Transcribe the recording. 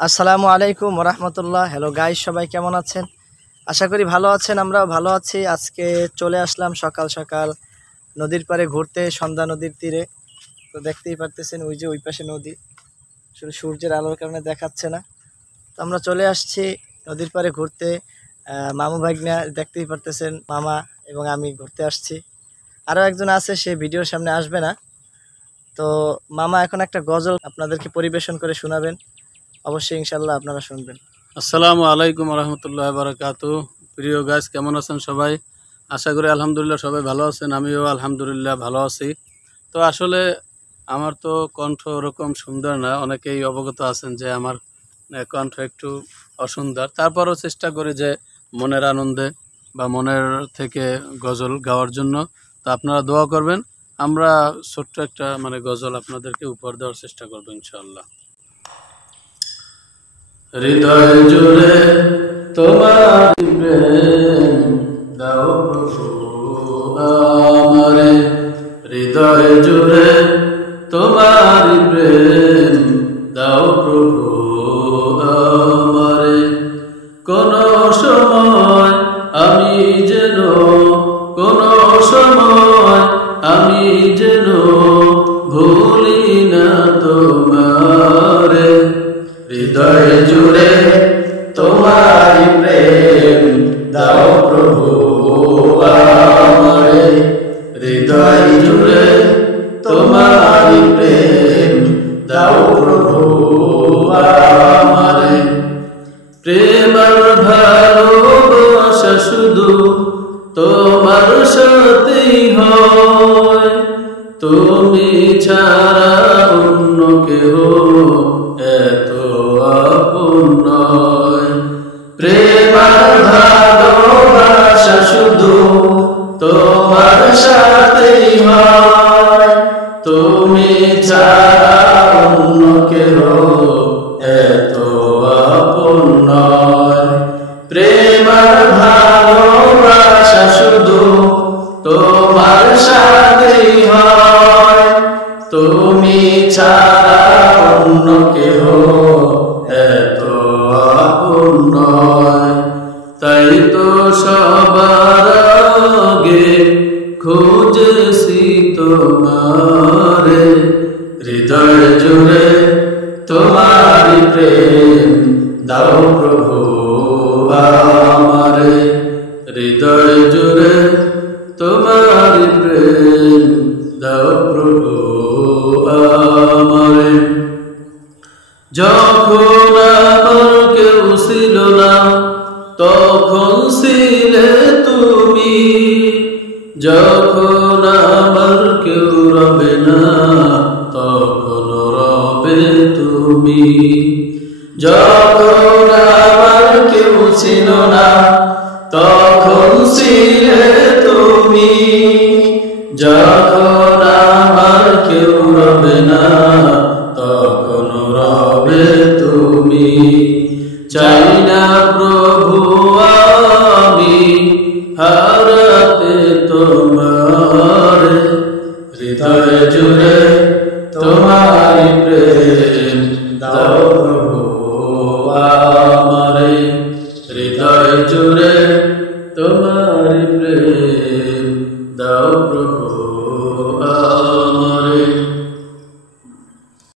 আসসালামু আলাইকুম ওরহমতুল্লাহ। হ্যালো গাইস, সবাই কেমন আছেন? আশা করি ভালো আছেন। আমরাও ভালো আছি। আজকে চলে আসলাম সকাল সকাল নদীর পাড়ে ঘুরতে, সন্ধ্যা নদীর তীরে। তো দেখতেই পারতেছেন ওই যে ওই পাশে নদী, শুধু সূর্যের আলোর কারণে দেখাচ্ছে না। তো আমরা চলে আসছি নদীর পাড়ে ঘুরতে। মামু ভাগ্না দেখতেই পারতেছেন, মামা এবং আমি ঘুরতে আসছি। আরও একজন আছে, সে ভিডিওর সামনে আসবে না। তো মামা এখন একটা গজল আপনাদেরকে পরিবেশন করে শোনাবেন, অবশ্যই ইনশাল্লাহ আপনারা শুনবেন। আসসালামু আলাইকুম রহমতুল্লাহ বারাকাতু। প্রিয় গাইস, কেমন আছেন সবাই? আশা করি আলহামদুলিল্লাহ সবাই ভালো আছেন। আমিও আলহামদুলিল্লাহ ভালো আছি। তো আসলে আমার তো কণ্ঠ ওরকম সুন্দর না, অনেকেই অবগত আছেন যে আমার কণ্ঠ একটু অসুন্দর। তারপরও চেষ্টা করি যে মনের আনন্দে বা মনের থেকে গজল গাওয়ার জন্য। তো আপনারা দোয়া করবেন। আমরা ছোট্ট একটা গজল আপনাদেরকে উপহার দেওয়ার চেষ্টা করবো ইনশাআল্লাহ। হৃদয় জুড়ে তোমার প্রেম দাও প্রভু আমারে, হৃদয় জুড়ে তোমার প্রেম দাও প্রভু আমারে। কোন সময় আমি যেন, কোন সময় আমি যেন ভুলি না তোমারে। হৃদয় জুড়ে তোমার প্রেম দাও প্রভু আমারে, হৃদয় জুড়ে তোমার প্রেম দাও প্রভু আমারে। প্রেম আর ভালোবাসা শুধু তোমার সাথেই হয়, তুমি ছাড়া অন্য কেহ এত আপন নয়। প্রেম আর ভালোবাসা শুধু তোমার সাথেই হয়, তুমি ছাড়া অন্য কেহ এত আপন নয়। প্রেম আর ভালোবাসা শুধু তোমার সাথেই হয়, তুমি ছাড়া অন্য কেহ এত আপন নয়। তাই তো সবার আগে খুঁজেছি তোমারে, হৃদয় জুড়ে তোমার প্রেম দাও প্রভু আমারে, হৃদয় জুড়ে তোমার প্রেম দাও প্রভু আমারে। যখন আমার কেউ ছিল না তখন ছিলে তুমি, যখন আমার কেউ রবে না তখন রবে তুমি। যখন আমার কেউ ছিল না তখন ছিলে তুমি, যখন আমার কেউ রবে না তখন রবে তুমি। চাই না প্রভু আমি হারাতে তোমার, হৃদয় জুড়ে তোমার প্রেম